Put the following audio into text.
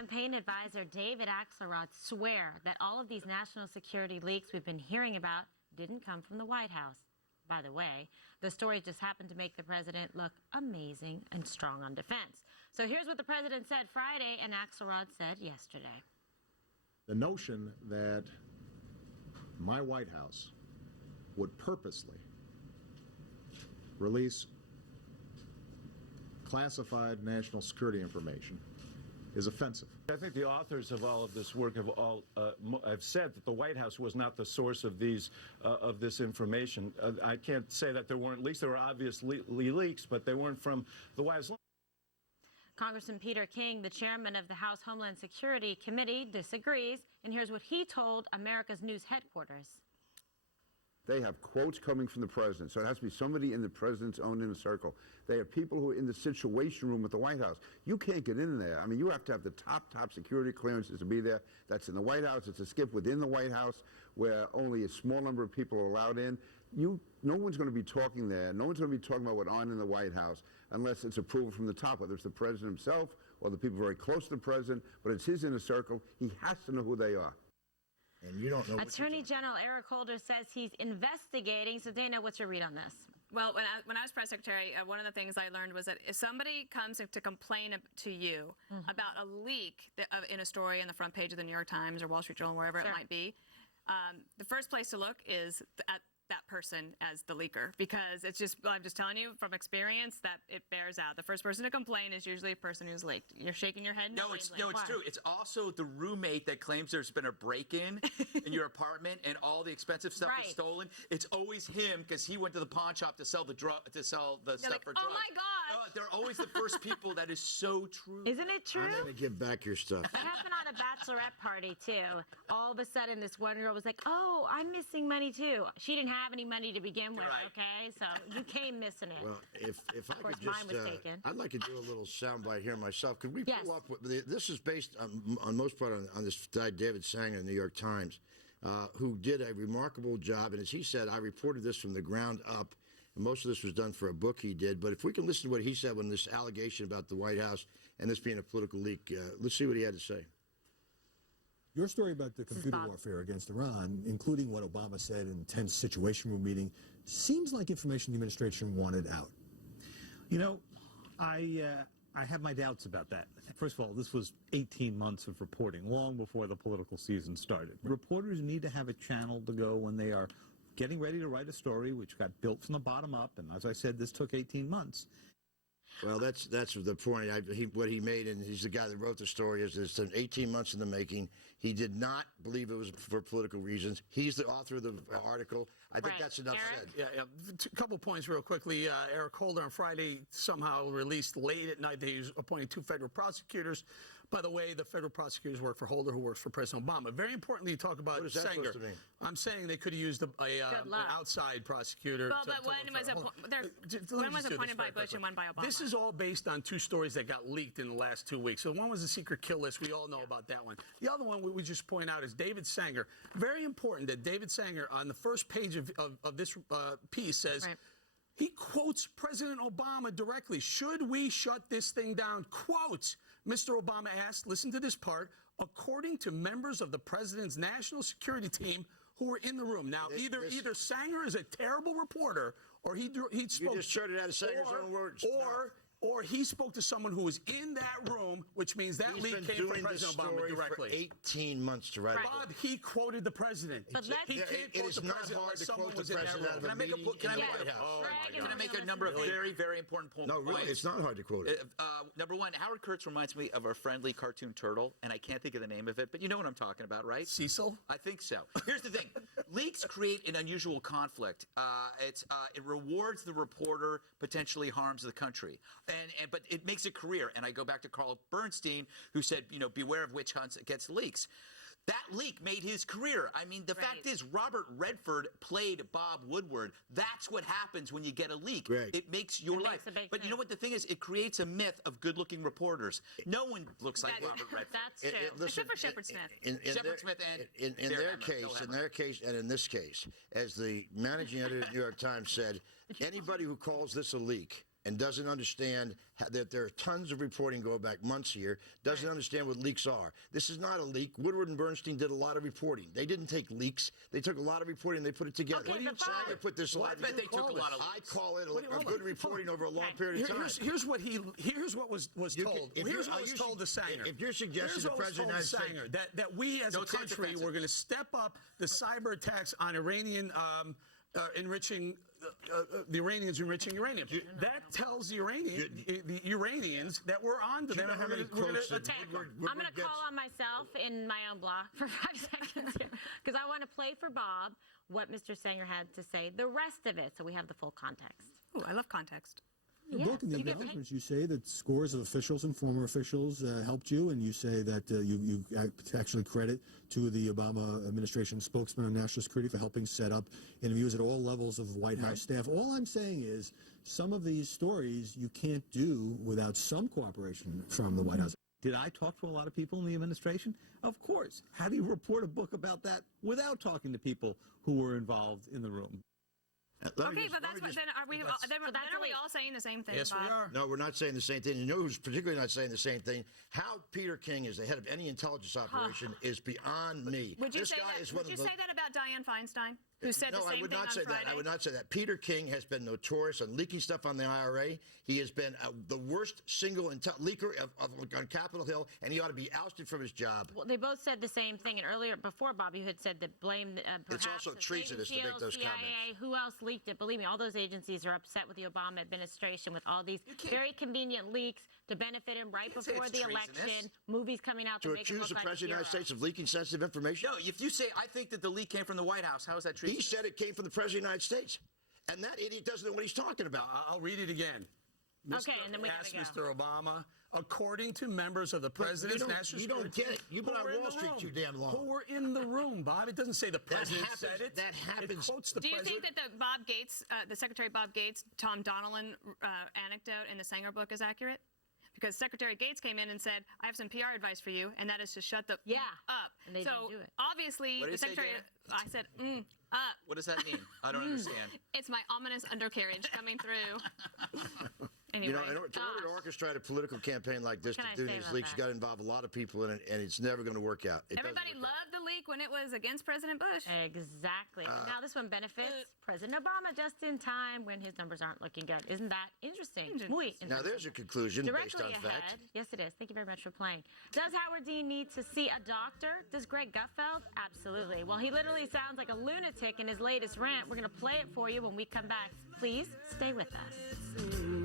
campaign advisor David Axelrod swear that all of these national security leaks we've been hearing about didn't come from the White House. By the way, the story just happened to make the president look amazing and strong on defense. So here's what the president said Friday and Axelrod said yesterday. The notion that my White House would purposely release classified national security information is offensive. I think the authors of all of this work have said that the White House was not the source of this information. I can't say that there weren't leaks. There were obviously leaks, but they weren't from the White House. Congressman Peter King, the chairman of the House Homeland Security Committee, disagrees, and here's what he told America's News headquarters. They have quotes coming from the president, so it has to be somebody in the president's own inner circle. They have people who are in the Situation Room at the White House. You can't get in there. I mean, you have to have the top security clearances to be there. That's in the White House. It's a skip within the White House where only a small number of people are allowed in. No one's going to be talking there. No one's going to be talking about what's on in the White House unless it's approval from the top, whether it's the president himself or the people very close to the president, but it's his inner circle. He has to know who they are. And you don't know. Attorney General Eric Holder says he's investigating. So, Dana, what's your read on this? Well, when I was press secretary, one of the things I learned was that if somebody comes to complain to you about a leak in a story on the front page of the New York Times or Wall Street Journal, wherever it might be, the first place to look is at that person as the leaker, because it's just, I'm just telling you from experience that it bears out. The first person to complain is usually a person who's leaked. You're shaking your head. No, it's true. It's also the roommate that claims there's been a break-in in your apartment and all the expensive stuff is stolen. It's always him because he went to the pawn shop to sell the stuff for drugs. Oh my God! They're always the first people. That is so true. Isn't it true? I'm going to give back your stuff. It happened on a bachelorette party too. All of a sudden, this one girl was like, "Oh, I'm missing money too." She didn't have any money to begin with, okay? So you came missing it. Well, if I of course, could just, mine was taken. I'd like to do a little soundbite here myself. Could we Yes. pull up? This is based on most part on this guy David Sanger in the New York Times, who did a remarkable job. And as he said, I reported this from the ground up. And most of this was done for a book he did. But if we can listen to what he said when this allegation about the White House and this being a political leak, let's see what he had to say. Your story about the computer warfare against Iran, including what Obama said in 10 Situation Room meeting, seems like information the administration wanted out. You know, I have my doubts about that. First of all, this was 18 months of reporting, long before the political season started. Reporters need to have a channel to go when they are getting ready to write a story, which got built from the bottom up. And as I said, this took 18 months. Well, that's the point. What he made, and he's the guy that wrote the story, is it's 18 months in the making. He did not believe it was for political reasons. He's the author of the article. I think that's enough said. Yeah. A couple points real quickly. Eric Holder on Friday somehow released late at night that he's appointing 2 federal prosecutors. By the way, the federal prosecutors work for Holder, who works for President Obama. Very importantly, you talk about What is that Sanger. supposed to mean? I'm saying they could have used an outside prosecutor. Well, but one was appointed by Bush and one by Obama. This is all based on 2 stories that got leaked in the last 2 weeks. So one was the secret kill list. We all know about that one. The other one we just point out is David Sanger. Very important that David Sanger, on the first page of this piece, says, he quotes President Obama directly. Should we shut this thing down? Quote, Mr. Obama asked, listen to this part, according to members of the president's national security team who were in the room. Now, either Sanger is a terrible reporter, or he spoke. You just shut it out of Sanger's own words. Or he spoke to someone who was in that room, which means that leak came from President Obama directly. For 18 months to write it. But he quoted the president. But he can't quote the president unless someone was in that room. Can I make a number of very, very important points? No, really, it's not hard to quote it. Number one, Howard Kurtz reminds me of a friendly cartoon turtle, and I can't think of the name of it, but you know what I'm talking about, right? Cecil? I think so. Here's the thing. Leaks create an unusual conflict. It rewards the reporter, potentially harms the country. But it makes a career. And I go back to Carl Bernstein, who said, beware of witch hunts against leaks. That leak made his career. I mean, the fact is, Robert Redford played Bob Woodward. That's what happens when you get a leak. It makes your life. But you know what the thing is? It creates a myth of good-looking reporters. No one looks like Robert Redford. That's true. Except for Shepard Smith. Shepard Smith and in their case, and in this case, as the managing editor of the New York Times said, anybody who calls this a leak and doesn't understand that there are tons of reporting going back months here, doesn't understand what leaks are. This is not a leak. Woodward and Bernstein did a lot of reporting. They didn't take leaks. They took a lot of reporting. They put it together. Okay, but Sanger put this Well, I bet they took a lot of I leaks. call it Wait, a hold good on, reporting hold over a long period of time. Here's what was You can- told. if Here's you're- what was told to Sanger. if you're suggesting Here's the what was President told of to the United Sanger, that we as No, a it's not country defensive. were going to step up the cyber attacks on Iranian enriching. The Iranians enriching uranium. That tells the Iranians that we're on to Do you them. know how and many we're gonna quotes that attack them. I'm going to call on myself in my own block for 5 seconds here because I want to play for Bob what Mr. Sanger had to say, the rest of it, so we have the full context. Ooh, I love context. In the book, in the you get paid. acknowledgments, you say that scores of officials and former officials helped you, and you say that you actually credit to the Obama administration spokesman on national security for helping set up interviews at all levels of White House staff. All I'm saying is some of these stories you can't do without some cooperation from the White House. Did I talk to a lot of people in the administration? Of course. How do you report a book about that without talking to people who were involved in the room? Okay, but that's what, then are we, then are we elite. all saying the same thing, Yes, Bob? we are. No, we're not saying the same thing. You know who's particularly not saying the same thing? How Peter King is the head of any intelligence operation is beyond me. Would you This say guy that? is one Would you of the, say that about Dianne Feinstein, who said the No, same I would thing not on say Friday? that. I would not say that. Peter King has been notorious on leaking stuff on the IRA. He has been the worst single leaker on Capitol Hill, and he ought to be ousted from his job. Well, they both said the same thing, and earlier, before Bob, you had said that blame perhaps also the treasonous to Navy make those SEALs, CIA, comments. who else leaked it? Believe me, all those agencies are upset with the Obama administration with all these very convenient leaks to benefit him right can't say before it's the treasonous. election. Movies coming out to To make him accuse look the like a President of the hero. United States of leaking sensitive information? No, if you say, I think that the leak came from the White House, how is that treason? He said it came from the President of the United States. And that idiot doesn't know what he's talking about. I'll read it again. Okay, and then we gotta asked go. Mr. Obama, according to members of the President's National you don't Security get it. You've been who on were in Wall the Street room, too damn long. Who were in the room, Bob? It doesn't say the President said it. That happens. It quotes the Do you President. think that the Bob Gates, the Secretary Bob Gates, Tom Donilon anecdote in the Sanger book is accurate? Because Secretary Gates came in and said, I have some PR advice for you, and that is to shut the up. And they so didn't do it. obviously, What did the he say, Secretary, Dana? I said, up. What does that mean? I don't understand. It's my ominous undercarriage coming through. Anyway, You know, in order to gosh. orchestrate a political campaign like this, What to can I do say these about leaks, you that? got to involve a lot of people in it, and it's never going to work out. It doesn't Everybody work out. loved the leak when it was against President Bush. Exactly. Now this one benefits President Obama just in time when his numbers aren't looking good. Isn't that interesting? Muy interesting. Now, there's a conclusion based Directly on ahead. fact. Yes, it is. Thank you very much for playing. Does Howard Dean need to see a doctor? Does Greg Gutfeld? Absolutely. Well, he literally sounds like a lunatic in his latest rant. We're going to play it for you when we come back. Please stay with us.